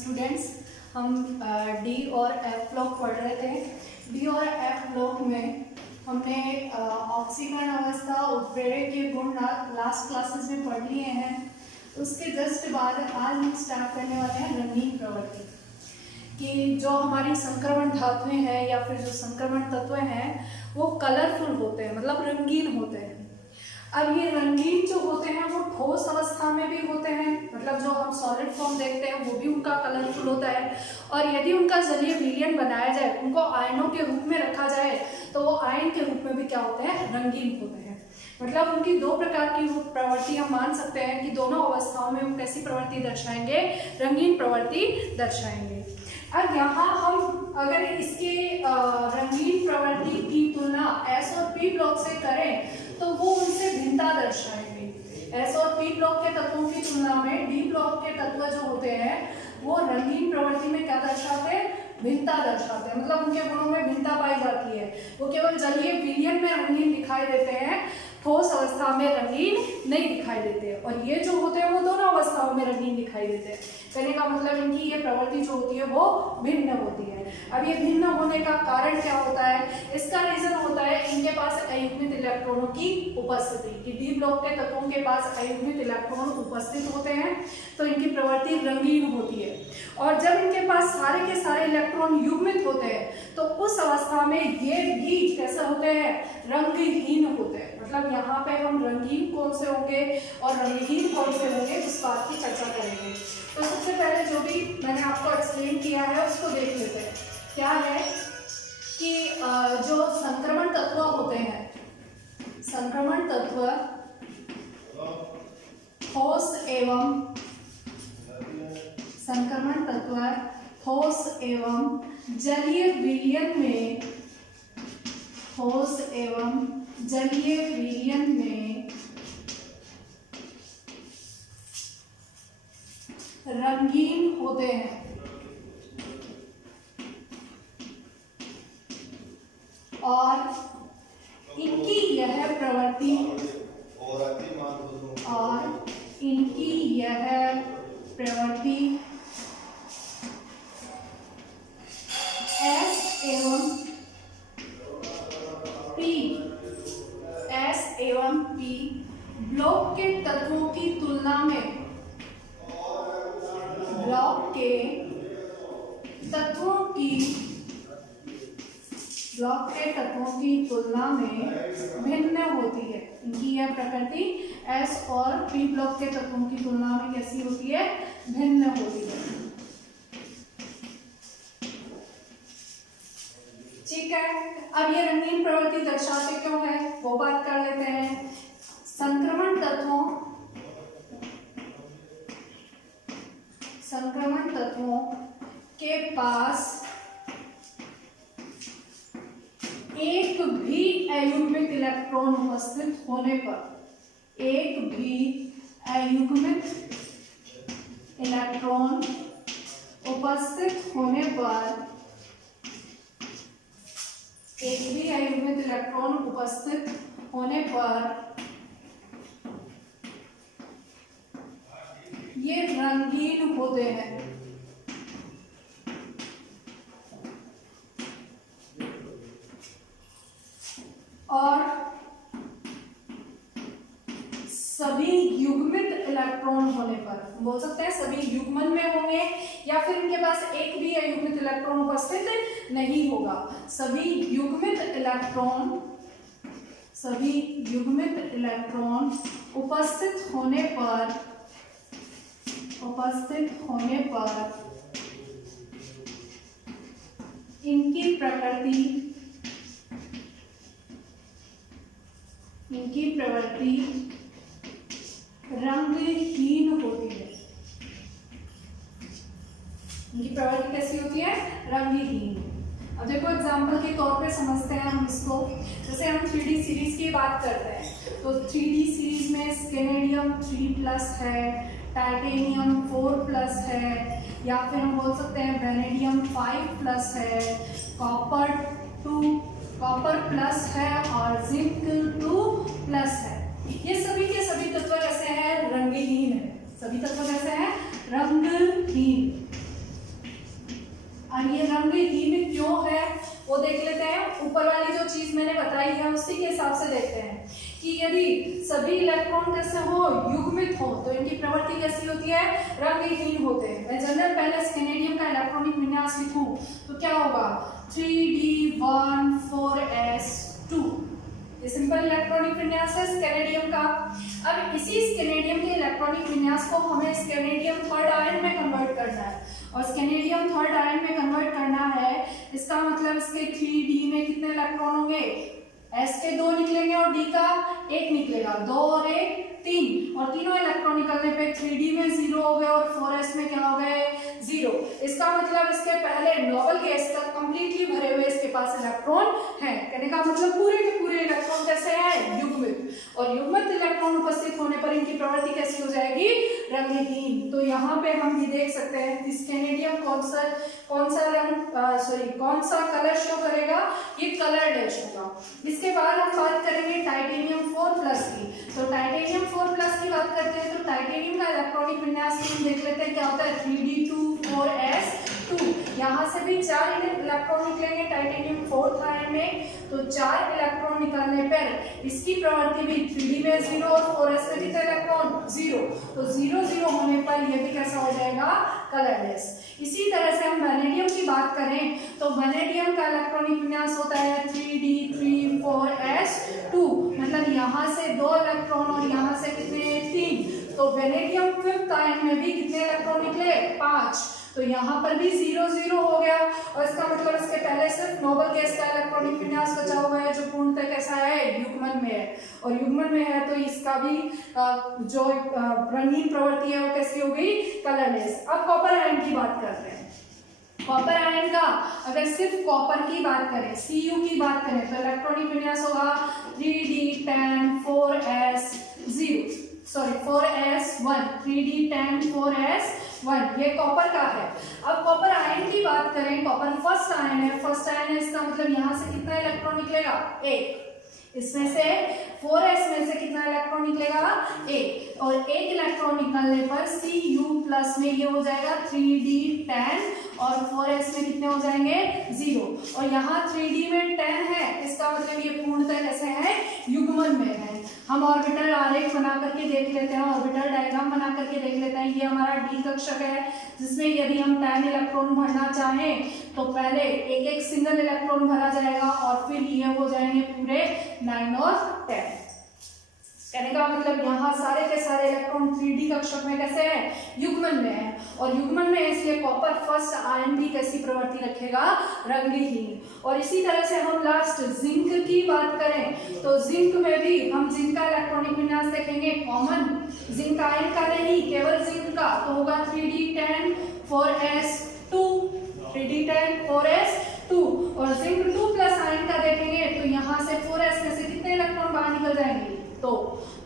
Students, हम D और F block पढ़ रहे थे। डी और एफ ब्लॉक में हमने ऑक्सीकरण अवस्था, उत्प्रेरक के गुण लास्ट क्लासेस में पढ़ लिए हैं। उसके जस्ट बाद आज हम स्टार्ट करने वाले हैं रंगीन प्रवृत्ति, कि जो हमारी संक्रमण धातुएं हैं या फिर जो संक्रमण तत्व हैं वो कलरफुल होते हैं, मतलब रंगीन होते हैं। अब ये रंगीन जो होते हैं वो ठोस अवस्था में भी होते हैं, मतलब जो हम सॉलिड फॉर्म देखते हैं वो भी उनका कलरफुल होता है। और यदि उनका जलीय विलयन बनाया जाए, उनको आयनों के रूप में रखा जाए, तो वो आयन के रूप में भी क्या होते हैं, रंगीन होते हैं। मतलब उनकी दो प्रकार की प्रवृत्ति हम मान सकते हैं कि दोनों अवस्थाओं में हम कैसी प्रवृत्ति दर्शाएंगे, रंगीन प्रवृत्ति दर्शाएंगे। अब यहाँ हम अगर इसके रंगीन प्रवृत्ति की तुलना एस और पी ब्लॉक से करें तो वो उनसे भिन्नता दर्शाएंगे। एस और पी ब्लॉक के तत्वों की तुलना में डी ब्लॉक के तत्व जो होते हैं वो रंगीन प्रवृत्ति में क्या दर्शाते हैं, भिन्नता दर्शाते हैं। मतलब उनके गुणों में भिन्नता पाई जाती है। वो केवल जलीय विलयन में रंगीन दिखाई देते हैं, ठोस अवस्था में रंगीन नहीं दिखाई देते। और ये जो होते हैं वो दोनों अवस्थाओं में रंगीन दिखाई देते हैं। कहने का मतलब इनकी ये प्रवृत्ति जो होती है वो भिन्न होती है। अब ये भिन्न होने का कारण क्या होता है, इसका रीजन होता है इनके पास अयुग्मित इलेक्ट्रॉनों की उपस्थिति। कि डी ब्लॉक के तत्वों के पास अयुग्मित इलेक्ट्रॉन उपस्थित होते हैं तो इनकी प्रवृत्ति रंगीन होती है। और जब इनके पास सारे के सारे इलेक्ट्रॉन युग्मित होते हैं तो उस अवस्था में ये भी कैसे होते हैं, रंगहीन होते हैं। मतलब यहाँ पे हम रंगीन कौन से होंगे और रंगहीन कौन से होंगे उस बात की चर्चा करेंगे। तो सबसे पहले जो भी मैंने आपको एक्सप्लेन किया है उसको देख लेते हैं। क्या है कि जो संक्रमण तत्व होते हैं, संक्रमण तत्व ठोस एवं संक्रमण तत्व ठोस एवं जलीय विलयन में, ठोस एवं जलीय विलयन में रंगीन होते हैं। और इनकी यह प्रवृत्ति एस एवं पी ब्लॉक के तत्वों की तुलना में, ब्लॉक के तत्वों की तुलना में भिन्न होती है। इनकी यह प्रकृति एस और पी ब्लॉक के तत्वों की तुलना में कैसी होती है, भिन्न होती है। ठीक है, अब ये रंगीन प्रवृत्ति दर्शाते क्यों है वो बात कर लेते हैं। संक्रमण तत्वों के पास एक भी अयुग्मित इलेक्ट्रॉन उपस्थित होने पर, एक भी अयुग्मित इलेक्ट्रॉन उपस्थित होने पर, एक भी अयुग्मित इलेक्ट्रॉन उपस्थित होने पर ये रंगीन होते हैं। और सभी युग्मित इलेक्ट्रॉन होने पर, बोल सकते हैं सभी युग्मन में होंगे या फिर इनके पास एक भी अयुग्मित इलेक्ट्रॉन उपस्थित नहीं होगा। सभी युग्मित इलेक्ट्रॉन उपस्थित होने पर इनकी प्रवृत्ति रंगहीन होती है। इनकी प्रवृत्ति कैसी होती है, रंगहीन। अब देखो एग्जाम्पल के तौर पे समझते हैं हम इसको। जैसे हम 3D सीरीज की बात करते हैं तो 3D सीरीज में स्केनेडियम 3+ है, टाइटेनियम 4+ है, या फिर हम बोल सकते हैं वेनेडियम 5+ है, कॉपर प्लस है और जिंक 2+ है। ये सभी के सभी तत्व कैसे हैं, रंगहीन है। सभी तत्व कैसे हैं, रंगहीन। वो देख लेते हैं। ऊपर वाली जो चीज मैंने बताई है उसी के हिसाब से देखते हैं कि यदि सभी इलेक्ट्रॉन कैसे हो, युग्मित हो, तो इनकी प्रवृत्ति कैसी होती है, रंगहीन होते हैं। मैं जनरल पहले स्केनेडियम का इलेक्ट्रॉनिक विन्यास लिखूं तो क्या होगा, 3d14s2, ये सिंपल इलेक्ट्रॉनिक विन्यास है स्केनेडियम का। अब इसी स्केनेडियम के इलेक्ट्रॉनिक विन्यास को हमें स्केनेडियम थर्ड आयन में कन्वर्ट करना है, और स्केनेडियम थर्ड आयन में कन्वर्ट करना है, इसका मतलब इसके 3d में कितने इलेक्ट्रॉन होंगे, s के 2 निकलेंगे और d का 1 निकलेगा, 2 और 1 3, और तीनों इलेक्ट्रॉन निकलने पे 3d में 0 हो गए और 4s में क्या हो गए, 0। इसका मतलब इसके पहले नोबल गैस तक कंप्लीटली भरे हुए इसके पास इलेक्ट्रॉन हैं। कहने का मतलब पूरे के पूरे इलेक्ट्रॉन कैसे हैं, युग्मित, और युग्मित इलेक्ट्रॉन उपस्थित होने पर इनकी प्रवृत्ति कैसी हो जाएगी, रंगहीन। तो यहाँ पे हम भी देख सकते हैं कि स्केनेडियम कौन सा कलर शो करेगा, ये कलरलेस होगा। इसके बाद हम बात करेंगे टाइटेनियम 4+ की। तो टाइटेनियम 4+ की बात करते हैं तो टाइटेनियम का इलेक्ट्रॉनिक विन्यास हम देख लेते हैं क्या होता है, 3d24s2। यहाँ से भी 4 इलेक्ट्रॉन निकलेंगे टाइटेनियम 4th आयन में, तो 4 इलेक्ट्रॉन निकालने पर इसकी प्रवृत्ति भी 3d में 0 और 4s में कितने इलेक्ट्रॉन, 0। तो 0 0 होने पर यह भी कैसा हो जाएगा, कलरलेस। इसी तरह से हम वैनेडियम की बात करें तो वैनेडियम का इलेक्ट्रॉनिक विन्यास होता है 3d34s2, मतलब यहाँ से 2 इलेक्ट्रॉन और यहाँ से कितने, 3। तो वैनेडियम 5th आयन में भी कितने इलेक्ट्रॉन निकले, 5। तो यहाँ पर भी 0 0 हो गया, और इसका मतलब इसके पहले सिर्फ नोबल गैस का इलेक्ट्रॉनिक विन्यास बचा हुआ है जो पूर्णतः कैसा है, युग्मन में है, और युग्मन में है तो इसका भी जो रंगीन प्रवृत्ति है वो कैसी हो गई, कलरलेस। अब कॉपर आयन की बात करते हैं। कॉपर आयन का अगर सिर्फ कॉपर की बात करें, Cu की बात करें, तो इलेक्ट्रॉनिक विन्यास होगा 3d10 4s1, ये कॉपर का है। अब कॉपर आयन की बात करें, कॉपर फर्स्ट आयन है, इसका मतलब यहाँ से कितना इलेक्ट्रॉन निकलेगा, 1। इसमें से 4s में से कितना इलेक्ट्रॉन निकलेगा, 1, और 1 इलेक्ट्रॉन निकलने पर Cu+ में ये हो जाएगा 3d10, और 4s में कितने हो जाएंगे, 0। और यहाँ 3d में 10 है, इसका मतलब ये पूर्णतः कैसे है, युग्मन में है। हम ऑर्बिटल आरेख बना करके देख लेते हैं, ऑर्बिटल डायग्राम बना करके देख लेते हैं। ये हमारा d कक्षक है, जिसमें यदि हम 10 इलेक्ट्रॉन भरना चाहें तो पहले एक सिंगल इलेक्ट्रॉन भरा जाएगा और फिर ये हो जाएंगे पूरे 9 और 10। कहने का मतलब यहाँ सारे के सारे इलेक्ट्रॉन 3d कक्षक में कैसे हैं, युग्मन में है, और युग्मन में इसलिए कॉपर फर्स्ट आयन भी कैसी प्रवृत्ति रखेगा, रंगहीन। और इसी तरह से हम लास्ट जिंक की बात करें तो जिंक में भी हम जिंक का इलेक्ट्रॉनिक विन्यास देखेंगे, कॉमन जिंक आयन का नहीं, केवल जिंक का, तो होगा 3d10 4s2, 3d10 4s2। और जिंक 2+ आयन का देखेंगे तो यहाँ से 4s में से कितने इलेक्ट्रॉन बाहर निकल जाएंगे, तो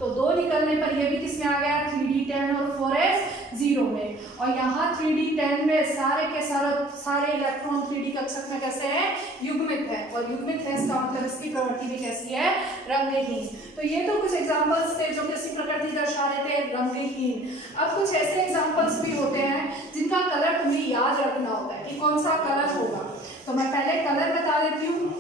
2 निकलने पर यह भी किसमें आ गया, 3d10 और 4s 0 में। और यहाँ 3d10 में सारे के सारे इलेक्ट्रॉन 3d कक्षक में कैसे हैं, युग्मित है, और युग्मित है इसका मतलब इसकी प्रवृत्ति भी कैसी है, रंगहीन। तो ये तो कुछ एग्जांपल्स थे जो किसी प्रकृति दर्शा रहे थे, रंगहीन। अब कुछ ऐसे एग्जांपल्स भी होते हैं जिनका कलर तुम्हें याद रखना होता है कि कौन सा कलर होगा। तो मैं पहले कलर बता देती हूँ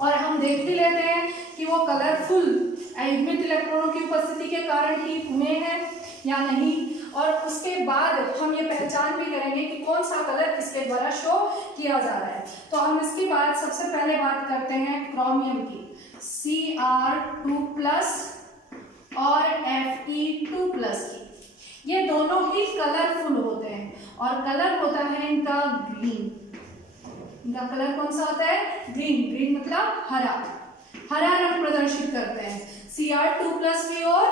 और हम देख भी लेते हैं कि वो कलरफुल युग्मित इलेक्ट्रॉनों की उपस्थिति के कारण ही हुए हैं या नहीं, और उसके बाद हम ये पहचान भी करेंगे कि कौन सा कलर किसके द्वारा शो किया जा रहा है। तो हम इसके बाद सबसे पहले बात करते हैं क्रोमियम की, Cr2+ और Fe2+ की। ये दोनों ही कलरफुल होते हैं, और कलर होता है इनका ग्रीन। इनका कलर कौन सा होता है, ग्रीन। ग्रीन मतलब हरा रंग प्रदर्शित करते हैं, Cr2+ भी और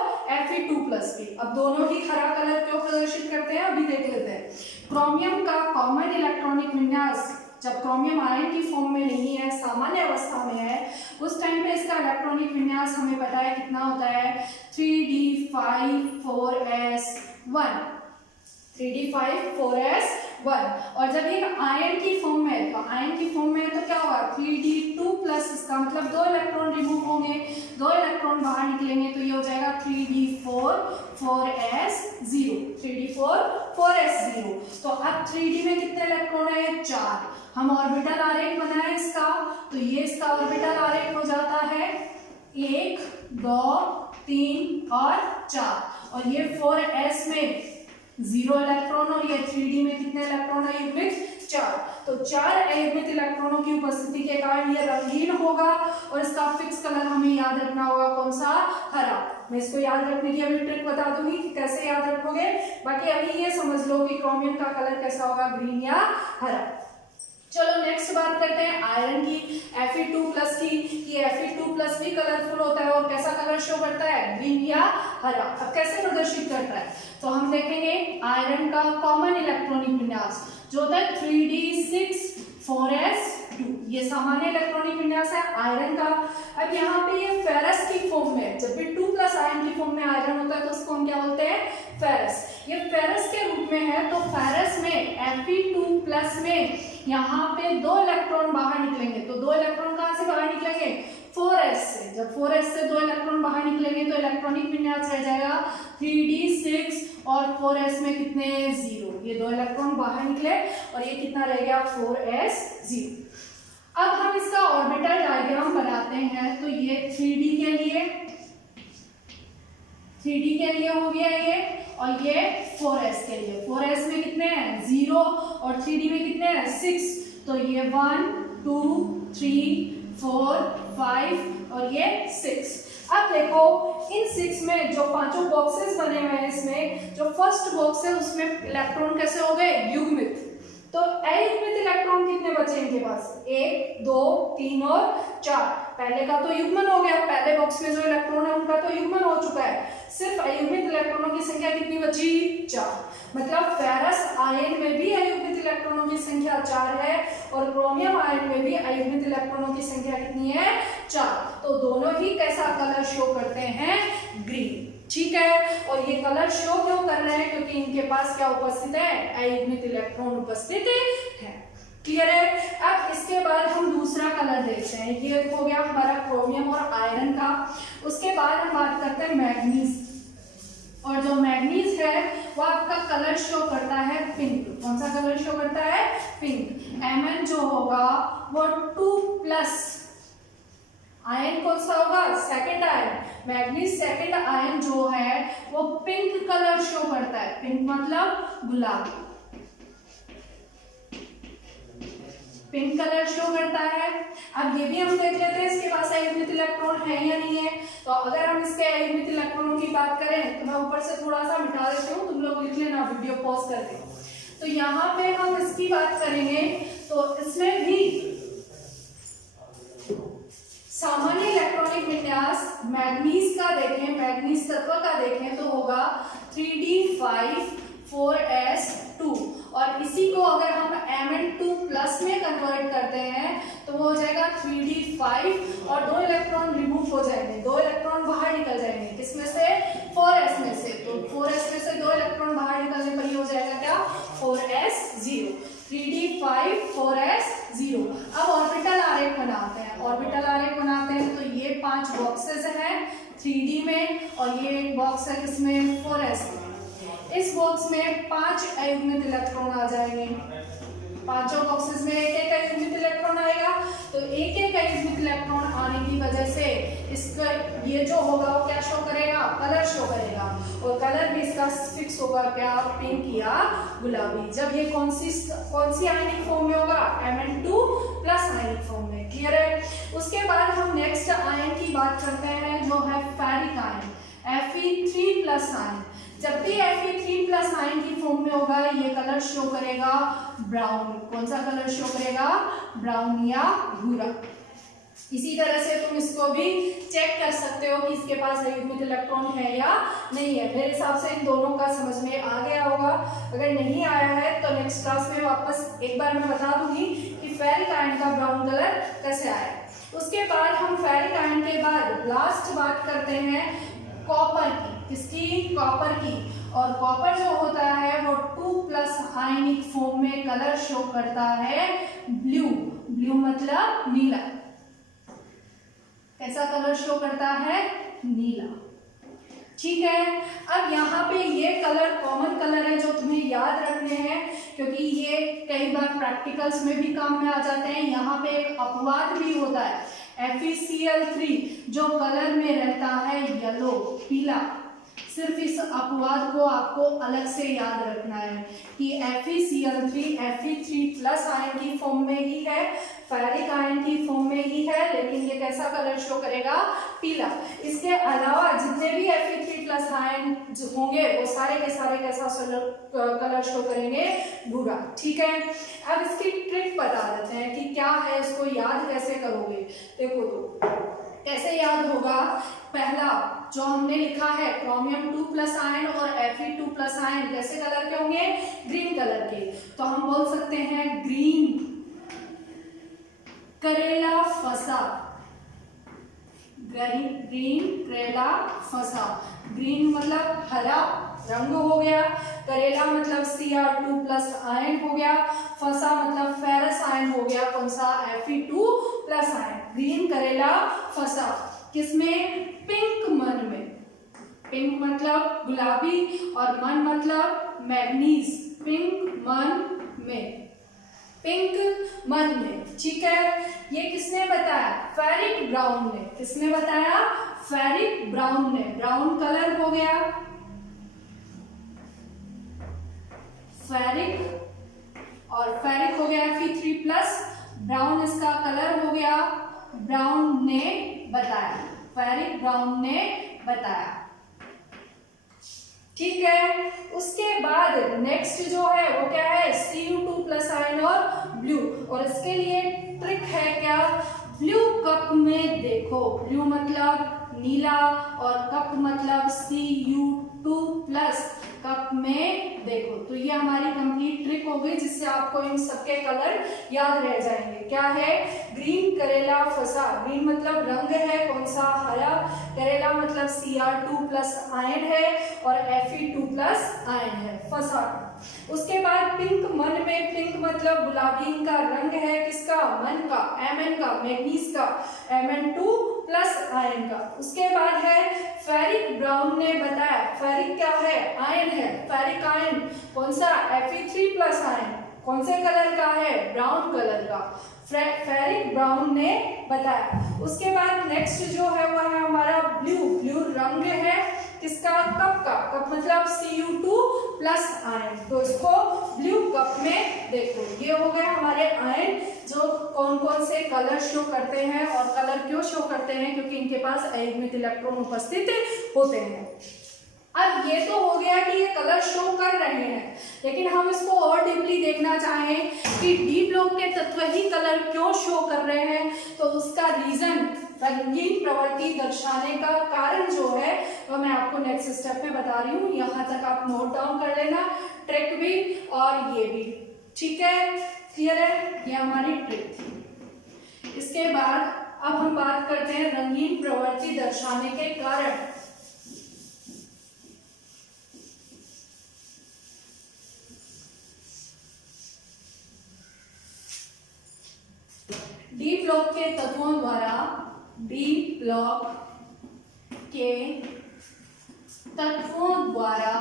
Fe2+ भी। अब दोनों ही हरा कलर क्यों प्रदर्शित करते हैं, अभी देख लेते हैं। क्रोमियम का कॉमन इलेक्ट्रॉनिक विन्यास, जब क्रोमियम आयन की फॉर्म में नहीं है, सामान्य अवस्था में है, उस टाइम पे इसका इलेक्ट्रॉनिक विन्यास हमें पता है कितना होता है, 3d5 4s1। और जब ये आयन की फॉर्म में है, तो आयन की फॉर्म में है तो क्या होगा, 3d2+, इसका मतलब 2 इलेक्ट्रॉन रिमूव होंगे, 2 इलेक्ट्रॉन बाहर निकलेंगे, तो ये हो जाएगा 3d4 4s0, 3d4 4s0। तो अब 3d में कितने इलेक्ट्रॉन है? 4। हम ऑर्बिटल आरेख बनाए इसका, तो ये इसका ऑर्बिटल आरेख हो जाता है 1 2 3 और 4। और ये 4s में 0 इलेक्ट्रॉन और ये 3d में कितने इलेक्ट्रॉन है? युग्मित 4। तो 4 अयुग्मित इलेक्ट्रॉनों की उपस्थिति के कारण ये रंगीन होगा और इसका फिक्स कलर हमें याद रखना होगा कौन सा? हरा। मैं इसको याद रखने की अभी ट्रिक बता दूंगी कि कैसे याद रखोगे। बाकी अभी ये समझ लो कि क्रोमियम का कलर कैसा होगा, ग्रीन या हरा। चलो नेक्स्ट बात करते हैं आयरन की, Fe2+ की। कि Fe2+ भी कलरफुल होता है और कैसा कलर शो करता है? ग्रीन या हरा। अब कैसे प्रदर्शित करता है? तो हम देखेंगे आयरन का कॉमन इलेक्ट्रॉनिक विन्यास जो होता है 3d6 4s2, ये सामान्य इलेक्ट्रॉनिक विन्यास है आयरन का। अब यहाँ पे ये फेरस की फॉर्म में, जब भी 2+ आयन की फॉर्म में आयरन होता है तो उसको हम क्या बोलते हैं? फेरस। ये फेरस के रूप में है, तो फेरस में Fe2+ में यहाँ पे 2 इलेक्ट्रॉन बाहर निकलेंगे। तो 2 इलेक्ट्रॉन कहाँ से बाहर निकलेंगे? 4s से। जब 4s से 2 इलेक्ट्रॉन बाहर निकलेंगे तो इलेक्ट्रॉनिक विन्यास रह जाएगा 3d6 और 4s में कितने? 0। ये 2 इलेक्ट्रॉन बाहर निकले और ये कितना रह गया? 4s0। अब हम इसका ऑर्बिटल डायग्राम बनाते हैं। तो ये 3d के लिए हो गया ये, और ये 4s के लिए। 4s में कितने हैं? 0 और 3d में कितने हैं? 6। तो ये 1 2 3 4 5 और ये 6। अब देखो इन 6 में जो पांचों बॉक्सेस बने हुए हैं, इसमें जो फर्स्ट बॉक्स है उसमें इलेक्ट्रॉन कैसे हो गए? युग्मित। तो अयुग्मित इलेक्ट्रॉन कितने बचे इनके पास? 1 2 3 और 4। पहले का तो युग्मन हो गया, पहले बॉक्स में जो इलेक्ट्रॉन है उनका तो युग्मन हो चुका है। सिर्फ अयुग्मित इलेक्ट्रॉनों की संख्या कितनी बची? 4। मतलब फेरस आयन में भी अयुग्मित इलेक्ट्रॉनों की संख्या 4 है और क्रोमियम आयन में भी अयुग्मित इलेक्ट्रॉनों की संख्या कितनी है? 4। तो दोनों ही कैसा कलर शो करते हैं? ग्रीन। ठीक है। और ये कलर शो क्यों कर रहे हैं? क्योंकि इनके पास क्या उपस्थित है? अयुग्मित इलेक्ट्रॉन उपस्थित है। क्लियर है। अब इसके बाद हम दूसरा कलर देखते हैं। ये हो गया हमारा क्रोमियम और आयरन का। उसके बाद हम बात करते हैं मैग्नीज। और जो मैग्नीज है वो आपका कलर शो करता है पिंक। कौन सा कलर शो करता है? पिंक। Mn जो होगा वो 2+ आयन कौन सा होगा? Second ion. Manganese second ion जो है वो पिंक कलर शो करता है। पिंक मतलब गुलाबी। पिंक कलर शो करता है। अब ये भी हम देख लेते हैं इसके पास अयुग्मित इलेक्ट्रॉन है या नहीं है। तो अगर हम इसके अयुग्मित इलेक्ट्रॉनों की बात करें तो मैं ऊपर से थोड़ा सा मिटा देती हूँ, तुम लोग लिख लेना वीडियो पॉज करके। तो यहाँ पे हम इसकी बात करेंगे तो इसमें भी सामान्य इलेक्ट्रॉनिक विन्यास मैग्नीज का देखें, मैग्नीज तत्व का देखें तो होगा 3d5 4s2। और इसी को अगर हम Mn2+ में कन्वर्ट करते हैं तो वो हो जाएगा 3d5 और 2 इलेक्ट्रॉन रिमूव हो जाएंगे, 2 इलेक्ट्रॉन बाहर निकल जाएंगे। किसमें से? 4s में से। तो 4s में से 2 इलेक्ट्रॉन बाहर निकलने पर ये हो जाएगा क्या? 4s0। 3d5 4s0। अब ऑर्बिटल आरेख बनाते हैं। ऑर्बिटल आरेख बनाते हैं तो ये 5 बॉक्सेस हैं 3d में और ये एक बॉक्स है किसमें? 4s में। इस बॉक्स में 5 अयुग्मित इलेक्ट्रॉन आ जाएंगे। पांचों बॉक्सेस में एक एक अयुग्मित इलेक्ट्रॉन आएगा। तो एक एक अयुग्मित इलेक्ट्रॉन आने की वजह से इसका ये जो होगा वो क्या शो करेगा? कलर शो करेगा। और कलर भी इसका फिक्स होगा क्या? पिंक या गुलाबी। जब ये कौन सी आयनिक फॉर्म में होगा? Mn2+ आयनिक फॉर्म में। क्लियर है। उसके बाद हम नेक्स्ट आयन की बात करते हैं जो है फेरिक आयन, Fe3+ आयन। जब भी Fe3+ आयन की फॉर्म में होगा ये कलर शो करेगा ब्राउन। कौन सा कलर शो करेगा? ब्राउन या भूरा। इसी तरह से तुम इसको भी चेक कर सकते हो कि इसके पास अयुग्मित इलेक्ट्रॉन है या नहीं है। मेरे हिसाब से इन दोनों का समझ में आ गया होगा। अगर नहीं आया है तो नेक्स्ट क्लास में वापस एक बार मैं बता दूंगी कि फेरिक आयन का ब्राउन कलर कैसे आया। उसके बाद हम फेरिक आयन के बाद लास्ट बात करते हैं कॉपर की। किसकी? कॉपर की। और कॉपर जो होता है वो 2+ आयनिक फॉर्म में कलर शो करता है ब्लू। ब्लू मतलब नीला। कैसा कलर शो करता है? नीला। ठीक है। अब यहाँ पे ये कलर कॉमन कलर है जो तुम्हें याद रखने हैं, क्योंकि ये कई बार प्रैक्टिकल्स में भी काम में आ जाते हैं। यहाँ पे एक अपवाद भी होता है, FeCl3 जो कलर में रहता है येलो, पीला। सिर्फ इस अपवाद को आपको अलग से याद रखना है कि FeCl3 Fe3+ आयन की फॉर्म में ही है, फेरिक आयन की फॉर्म में ही है, लेकिन ये कैसा कलर शो करेगा, पीला। इसके अलावा जितने भी Fe3+ आयन होंगे वो सारे के सारे कैसा कलर शो करेंगे, भूरा। ठीक है। अब इसकी ट्रिक बता देते हैं कि क्या है, इसको याद कैसे करोगे। देखो तो कैसे याद होगा, पहला जो हमने लिखा है क्रोमियम 2+ आयन और Fe2+ आयन कैसे कलर के होंगे, ग्रीन कलर के। तो हम बोल सकते हैं ग्रीन करेला फसा, ग्रीन करेला फसा। ग्रीन मतलब हरा रंग हो गया, करेला मतलब Cr2+ आयन हो गया, फसा मतलब फेरस आयन हो गया, कौन सा, Fe2+ आयन। ग्रीन करेला फसा किसमें, पिंक मन में। पिंक मतलब गुलाबी और मन मतलब मैग्नीज, पिंक मन में, पिंक मन में। ठीक है। ये किसने बताया, फेरिक ब्राउन ने। किसने बताया, फेरिक ब्राउन ने। ब्राउन कलर हो गया, फेरिक, और फेरिक हो गया Fe3+, ब्राउन इसका कलर हो गया, ब्राउन ने बताया, फेरिक ब्राउन ने बताया। ठीक है। उसके बाद नेक्स्ट जो है वो क्या है, Cu2+ आयन और ब्लू। और इसके लिए ट्रिक है क्या, ब्लू कप में देखो, ब्लू मतलब नीला और कप मतलब Cu2+, कप में देखो। तो ये हमारी कंप्लीट ट्रिक हो गई जिससे आपको इन सबके कलर याद रह जाएंगे। क्या है, ग्रीन करेला फसा, ग्रीन मतलब रंग है, कौन सा, हरा। करेला मतलब Cr2+ आयन है और Fe2+ आयन है, फसा। उसके बाद पिंक मन में, पिंक मतलब गुलाबी का रंग है, किसका, मन का, Mn का, मैग्नीज का, Mn2+ आयन का। उसके बाद है फेरिक ब्राउन ने बताया, फेरिक क्या है, आयन है, फेरिक आयन कौन सा, Fe3+ आयन, कौन से कलर का है, ब्राउन कलर का, फेरिक ब्राउन ने बताया। उसके बाद नेक्स्ट जो है वो है हमारा ब्लू, ब्लू रंग है किसका, कप का, कप मतलब Cu2+ आयन। तो इसको ब्लू कप में देखो। ये हो गए हमारे आयन जो कौन कौन से कलर शो करते हैं, और कलर क्यों शो करते हैं, क्योंकि इनके पास अयुग्मित इलेक्ट्रॉन उपस्थित होते हैं। अब ये तो हो गया कि ये कलर शो कर रहे हैं, लेकिन हम इसको और डीपली देखना चाहें कि डी ब्लॉक के तत्व ही कलर क्यों शो कर रहे हैं, तो उसका रीजन, रंगीन प्रवृत्ति दर्शाने का कारण जो है वो मैं आपको नेक्स्ट स्टेप में बता रही हूँ। यहाँ तक आप नोट डाउन कर लेना, ट्रिक भी और ये भी। ठीक है, क्लियर है, ये हमारी ट्रिक थी। इसके बाद अब हम बात करते हैं रंगीन प्रवृत्ति दर्शाने के कारण। डी ब्लॉक के तत्वों द्वारा, डी ब्लॉक के तत्वों द्वारा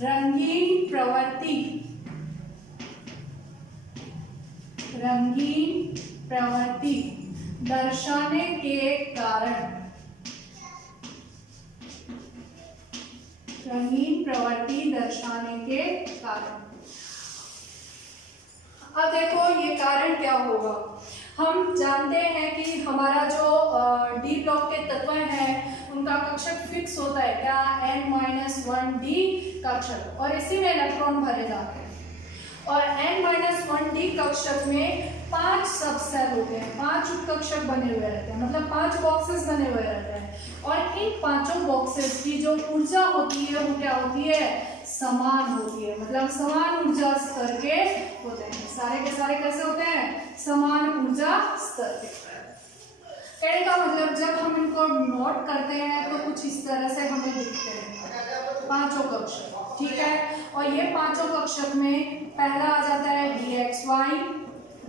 रंगीन प्रवृत्ति दर्शाने के कारण, रंगीन प्रवृत्ति दर्शाने के कारण। अब देखो ये कारण क्या होगा। हम जानते हैं कि हमारा जो डी ब्लॉक के तत्व हैं उनका कक्षक फिक्स होता है, क्या, n-1d कक्षक, और इसी में इलेक्ट्रॉन भरे जाते हैं। और n-1d कक्षक में 5 सब सेल होते हैं, 5 उपकक्षक बने हुए रहते हैं, मतलब 5 बॉक्सेस बने हुए रहते हैं। और इन 5 बॉक्सेस की जो ऊर्जा होती है वो क्या होती है, समान होती है, मतलब समान ऊर्जा स्तर के होते हैं। सारे के सारे कैसे होते हैं, समान ऊर्जा स्तर के। कहने का मतलब जब हम इनको नोट करते हैं तो कुछ इस तरह से हमें दिखते हैं 5 कक्षक। ठीक है, और ये 5 कक्षक में पहला आ जाता है dxy,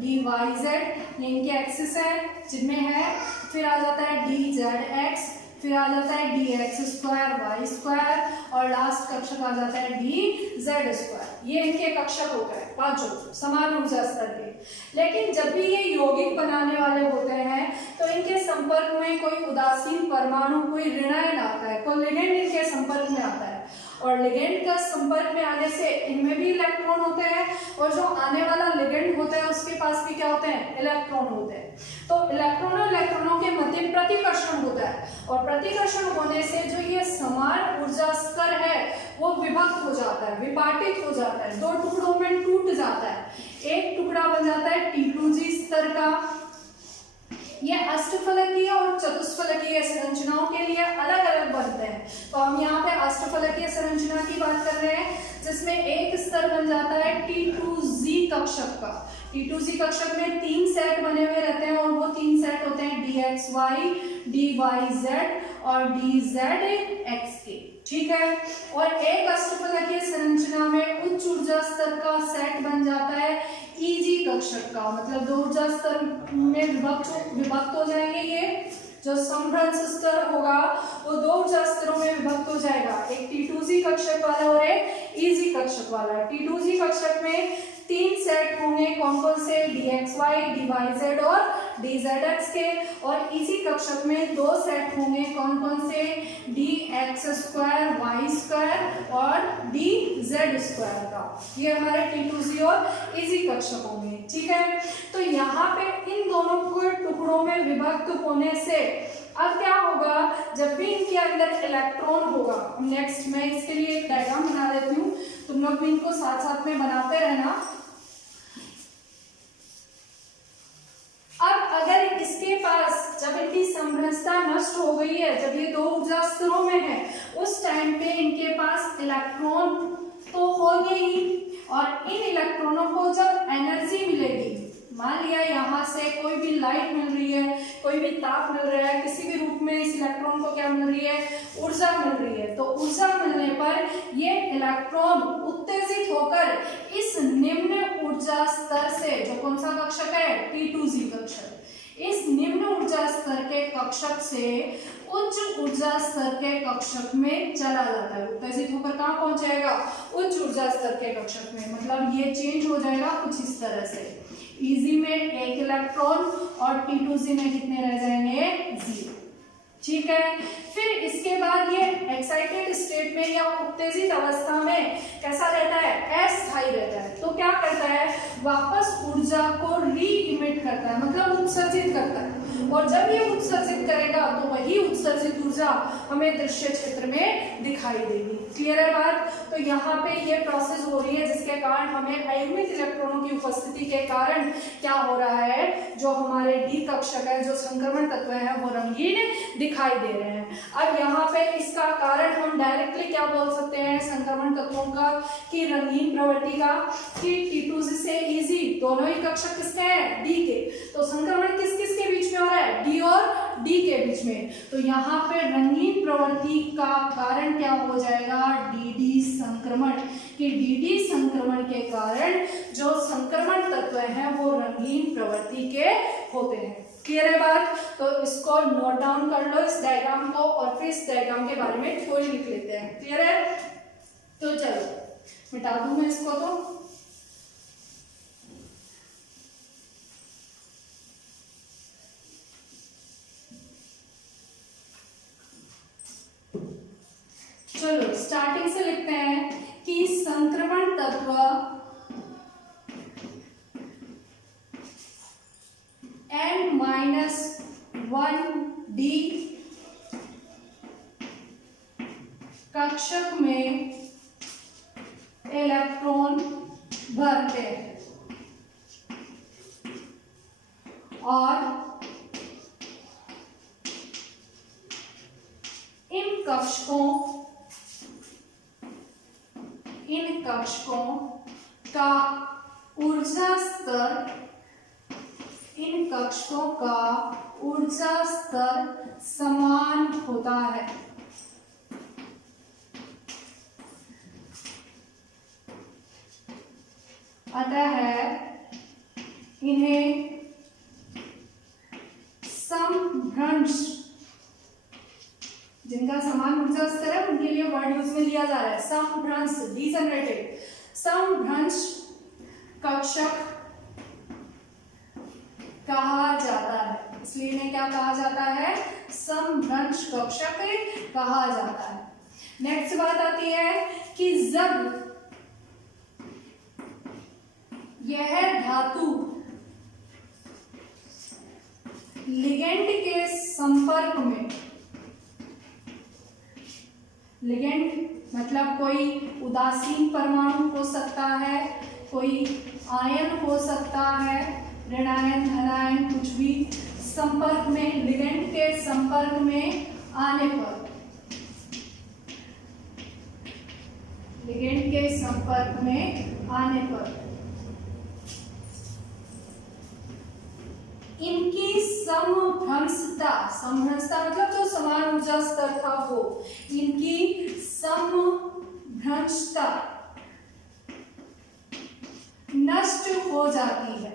डी वाई जेड, ये इनके एक्सिस है जिनमें है। फिर आ जाता है डी जेड एक्स, फिर आ जाता है D X square Y square, और लास्ट कक्षक आ जाता है डी जेड स्क्वायर। ये इनके कक्षक होते हैं पांचों समान ऊर्जा स्तर के। लेकिन जब भी ये यौगिक बनाने वाले होते हैं तो इनके संपर्क में कोई उदासीन परमाणु, कोई ऋणायन आता है, कोई लिगेंड इनके संपर्क में आता है, और लिगेंड का संपर्क में आने से इनमें भी इलेक्ट्रॉन होते हैं, और जो आने वाला लिगेंड होता है उसके पास भी क्या होते हैं, इलेक्ट्रॉन होते हैं। तो इलेक्ट्रॉन और इलेक्ट्रॉनों के मध्य प्रतिकर्षण होता है, और प्रतिकर्षण होने से जो ये समान ऊर्जा स्तर है वो विभक्त हो जाता है, विपाटित हो जाता है, दो टुकड़ों में टूट जाता है। एक टुकड़ा बन जाता है T2G स्तर का। ये अष्टफलकीय और चतुष्फलकीय संरचनाओं के लिए अलग अलग बनते हैं। तो हम यहाँ पे अष्टफलकीय संरचना की बात कर रहे हैं, जिसमें एक स्तर बन जाता है T2Z कक्षक का। T2Z कक्षक में 3 सेट बने हुए रहते हैं, और वो 3 सेट होते हैं DXY, DYZ और DZX के। ठीक है। और एक अष्टफलकीय संरचना में उच्च ऊर्जा स्तर का सेट बन जाता है EG कक्षक का, मतलब दो ऊर्जा स्तर में विभक्त हो जाएंगे। ये जो समभ्रंश स्तर होगा वो दो ऊर्जा स्तरों में विभक्त हो जाएगा, एक T2Z कक्षक वाला और एक EG कक्षक वाला। T2Z कक्षक में 3 सेट होंगे, कौन कौन से, DXY, DYZ और DZX के, और इसी कक्षक में 2 सेट होंगे, कौन कौन से, DX स्क्वायर वाई स्क्वायर और DZ स्क्वायर का। ये हमारे T2Z और EG कक्षक होंगे। ठीक है। तो यहाँ पे इन दोनों के टुकड़ों में विभक्त होने से अब क्या होगा, जब भी इनके अंदर इलेक्ट्रॉन होगा, नेक्स्ट मैं इसके लिए एक डायग्राम बना देती हूँ, तुम लोग भी इनको साथ साथ में बनाते रहना। अब अगर इसके पास जब इनकी समभ्रंशता नष्ट हो गई है, जब ये दो ऊर्जा स्तरों में है, उस टाइम पे इनके पास इलेक्ट्रॉन तो होंगे ही, और इन इलेक्ट्रॉनों को जब एनर्जी मिलेगी, मान लिया यहाँ से कोई भी लाइट मिल रही है, कोई भी ताप मिल रहा है, किसी भी रूप में इस इलेक्ट्रॉन को क्या मिल रही है, ऊर्जा मिल रही है, तो ऊर्जा मिलने पर ये इलेक्ट्रॉन उत्तेजित होकर इस निम्न ऊर्जा स्तर से, जो कौन सा कक्षक है, T2Z कक्षक, इस निम्न ऊर्जा स्तर के कक्षक से उच्च ऊर्जा स्तर के कक्षक में चला जाता है। उत्तेजित होकर कहाँ पहुंच जाएगा, उच्च ऊर्जा स्तर के कक्षक में, मतलब ये चेंज हो जाएगा कुछ इस तरह से। EG में एक इलेक्ट्रॉन और T2Z में कितने रह जाएंगे, 0। ठीक है। फिर इसके बाद ये एक्साइटेड स्टेट में या उत्तेजित अवस्था में कैसा रहता है, अस्थायी रहता है। तो क्या करता है, वापस ऊर्जा को री इमिट करता है, मतलब उत्सर्जित करता है, और जब ये उत्सर्जित करेगा तो वही उत्सर्जित ऊर्जा हमें दृश्य क्षेत्र में दिखाई देगी। क्लियर है बात। तो यहाँ पे ये प्रोसेस हो रही है, जिसके कारण हमें अयुग्मित इलेक्ट्रॉनों की उपस्थिति के कारण क्या हो रहा है, जो हमारे डी कक्षक है, जो संक्रमण तत्व है, वो रंगीन दिखाई दे रहे हैं। अब यहाँ पे इसका कारण हम डायरेक्टली क्या बोल सकते हैं, संक्रमण तत्वों का कि रंगीन प्रवृत्ति का, कि T2Z से EG दोनों ही कक्षक किसके हैं, डी के। तो संक्रमण किस किस के बीच में हो रहा है, डी और डी के बीच में। तो यहाँ पे रंगीन प्रवृत्ति का कारण क्या हो जाएगा, DD संक्रमण, कि DD संक्रमण के कारण जो संक्रमण तत्व हैं वो रंगीन प्रवृत्ति के होते हैं। क्लियर है बात। तो इसको नोट डाउन कर लो, इस डायग्राम को, और फिर इस डायग्राम के बारे में थोड़ी लिख लेते हैं। क्लियर है। तो चलो मिटा दूं मैं इसको। तो चलो स्टार्टिंग से लिखते हैं कि संक्रमण तत्व N-1D कक्षक में इलेक्ट्रॉन भरते हैं, और इन कक्षकों का ऊर्जा स्तर समान होता है। अतः इन्हें समभ्रंश, जिनका समान ऊर्जा स्तर है उनके लिए वर्ड यूज में लिया जा रहा है। समभ्रंश डिजनरेटेड, समभ्रंश कक्षक कहा जाता है। इसलिए इन्हें क्या कहा जाता है? समभ्रंश कक्षक कहा जाता है। नेक्स्ट बात आती है कि जब यह धातु लिगेंड के संपर्क में, लिगेंड मतलब कोई उदासीन परमाणु हो सकता है, कोई आयन हो सकता है, ऋणायन धनायन कुछ भी, संपर्क में, लिगेंड के संपर्क में आने पर, लिगेंड के संपर्क में आने पर इनकी समभ्रंशता, समभ्रंशता मतलब जो समान ऊर्जा स्तर था वो, इनकी समभ्रंशता नष्ट हो जाती है।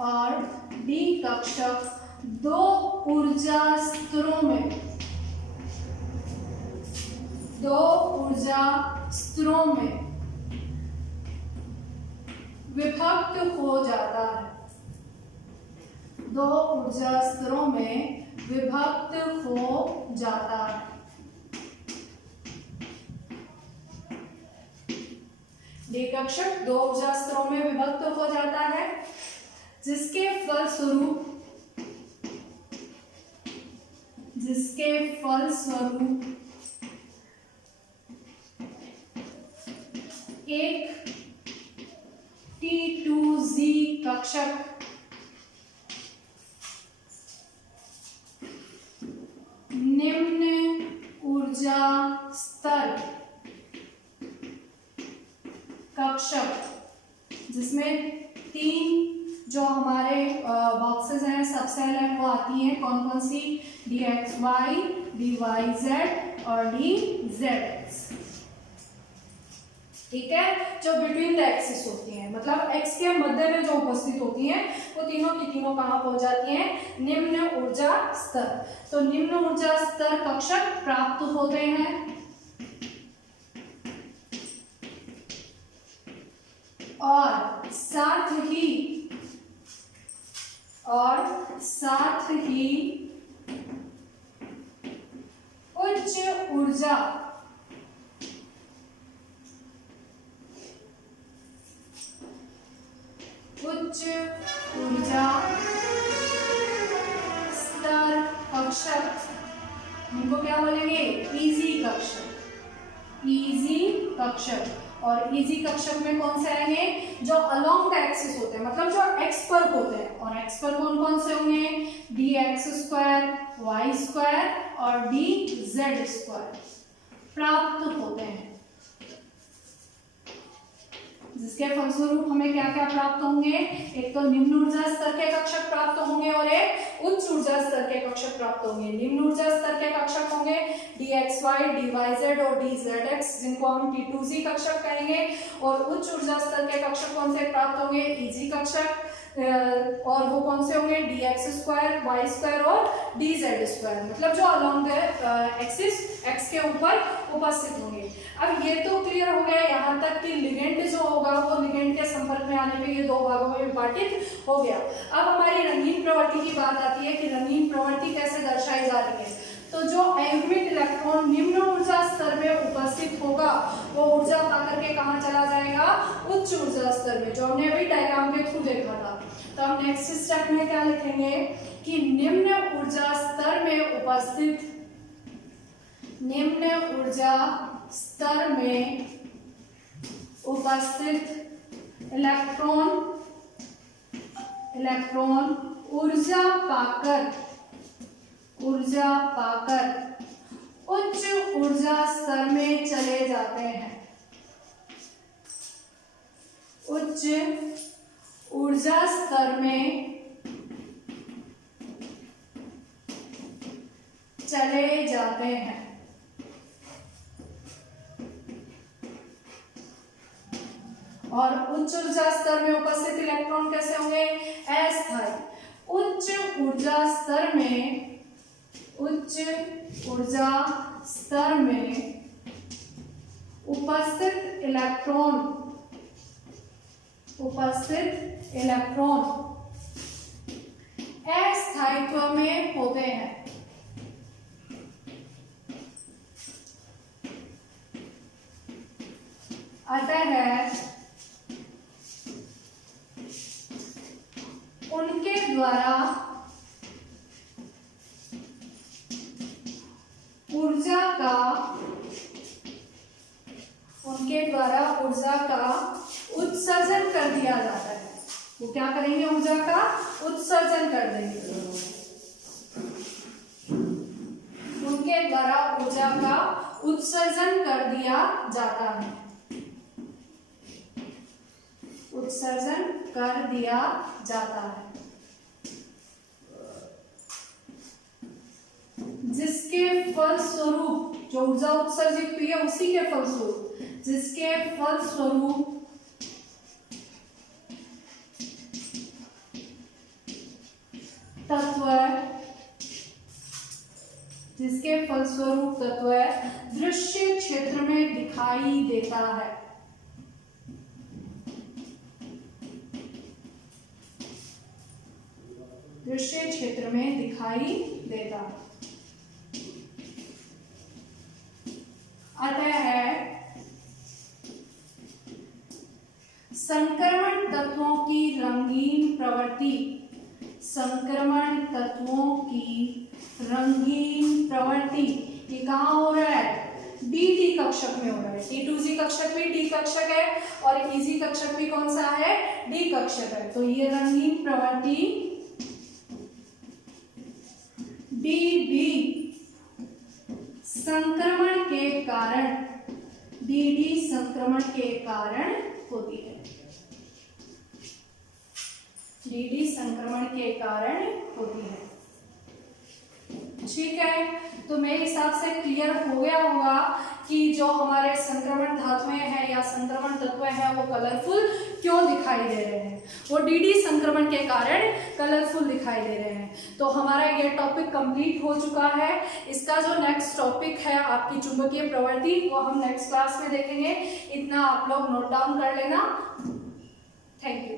और डी कक्षक दो ऊर्जा स्तरों में विभक्त हो जाता है, दो ऊर्जा स्तरों में विभक्त हो जाता है। डी कक्षक दो ऊर्जा स्तरों में विभक्त हो जाता है, जिसके फलस्वरूप एक T2Z कक्षक निम्न ऊर्जा स्तर कक्षक, जिसमें तीन जो हमारे बॉक्सेस हैं, सबसेल है, वो आती हैं कौन कौन सी? dxy, dyz और dzx। ठीक है, जो बिटवीन द एक्सिस होती हैं, मतलब एक्स के मध्य में जो उपस्थित होती हैं, वो तीनों की तीनों कहाँ पहुंच जाती हैं? निम्न ऊर्जा स्तर। तो निम्न ऊर्जा स्तर कक्षक प्राप्त होते हैं और साथ ही उच्च ऊर्जा स्तर कक्षक, इनको क्या बोलेंगे? इजी कक्षक। और इजी कक्षक में कौन से आएंगे? जो अलोंग द एक्सिस होते हैं, मतलब जो एक्स पर होते हैं। और एक्स पर कौन कौन से होंगे? dx², y² और dz² प्राप्त होते हैं, जिसके फलस्वरूप हमें क्या क्या प्राप्त होंगे? एक तो निम्न ऊर्जा स्तर के कक्षक प्राप्त होंगे और एक उच्च ऊर्जा स्तर के कक्षक प्राप्त होंगे। निम्न ऊर्जा स्तर के कक्षक होंगे dxy, dyz और dzx, जिनको हम T2Z कक्षक कहेंगे। और उच्च ऊर्जा स्तर के कक्षक कौन से प्राप्त होंगे? EG कक्षक, और वो कौन से होंगे? dx², y² और dz², मतलब जो अलोंग द एक्सिस एक्स के ऊपर उपस्थित होंगे। अब ये तो क्लियर हो गया यहाँ तक कि लिगेंड जो होगा वो लिगेंड के संपर्क में आने पे ये दो भागों में विभाजित हो गया। अब हमारी रंगीन प्रवृत्ति की बात आती है कि रंगीन प्रवृत्ति कैसे दर्शाई जा रही है। तो जो एटॉमिक इलेक्ट्रॉन निम्न ऊर्जा स्तर में उपस्थित होगा वो ऊर्जा पाकर के कहाँ चला जाएगा? उच्च ऊर्जा स्तर में, जो हमने अभी डायग्राम के थ्रू देखा था। तो हम नेक्स्ट स्टेप में क्या लिखेंगे कि निम्न ऊर्जा स्तर में उपस्थित, निम्न ऊर्जा स्तर में उपस्थित इलेक्ट्रॉन ऊर्जा पाकर उच्च ऊर्जा स्तर में चले जाते हैं, उच्च ऊर्जा स्तर में चले जाते हैं। और उच्च ऊर्जा स्तर में उपस्थित इलेक्ट्रॉन कैसे होंगे? अस्थायी। उच्च ऊर्जा स्तर में, उच्च ऊर्जा स्तर में उपस्थित इलेक्ट्रॉन अस्थायित्व में होते हैं। अतः उनके द्वारा ऊर्जा का उत्सर्जन कर दिया जाता है। वो क्या करेंगे? ऊर्जा का उत्सर्जन कर देंगे। उनके द्वारा ऊर्जा का उत्सर्जन कर दिया जाता है। उत्सर्जन कर दिया जाता है, जिसके फलस्वरूप, जो ऊर्जा उत्सर्जित हुई है उसी के फलस्वरूप, जिसके फलस्वरूप तत्व दृश्य क्षेत्र में दिखाई देता है। दृश्य क्षेत्र में दिखाई देता है। अतः संक्रमण तत्वों की रंगीन प्रवृत्ति, संक्रमण तत्वों की रंगीन प्रवृत्ति, ये कहाँ हो रहा है? डी कक्षक में हो रहा है। T2G कक्षक भी डी कक्षक है और EG कक्षक भी कौन सा है? डी कक्षक है। तो ये रंगीन प्रवृत्ति डी संक्रमण के कारण, डी संक्रमण के कारण होती है। डी संक्रमण के कारण होती है। ठीक है, तो मेरे हिसाब से क्लियर हो गया होगा कि जो हमारे संक्रमण धातुएं हैं या संक्रमण तत्व हैं वो कलरफुल क्यों दिखाई दे रहे हैं। वो डी संक्रमण के कारण कलरफुल दिखाई दे रहे हैं। तो हमारा ये टॉपिक कंप्लीट हो चुका है। इसका जो नेक्स्ट टॉपिक है आपकी चुंबकीय प्रवृत्ति, वो हम नेक्स्ट क्लास में देखेंगे। इतना आप लोग नोट डाउन कर लेना। Thank you.